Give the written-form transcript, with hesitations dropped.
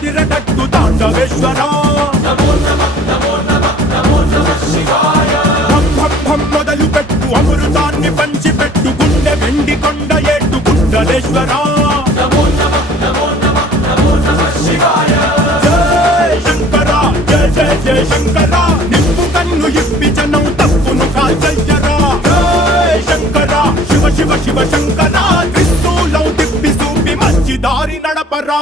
దిరగట్టు తాండవేశ్వరా మొదలు పెట్టు అమృతాన్ని పంచిపెట్టు గుండె వెండి కొండ ఏట్టు గుండలేశ్వరా జయ శంకరా జయ జయ జయ శంకరా నిప్పు కన్ను ఇప్పి జనం తప్పును కాల్చయ్యరా జయ శంకరా శివ శివ శివ శంకరా త్రిశూలం తిప్పి చూపి మంచి దారి నడపరా.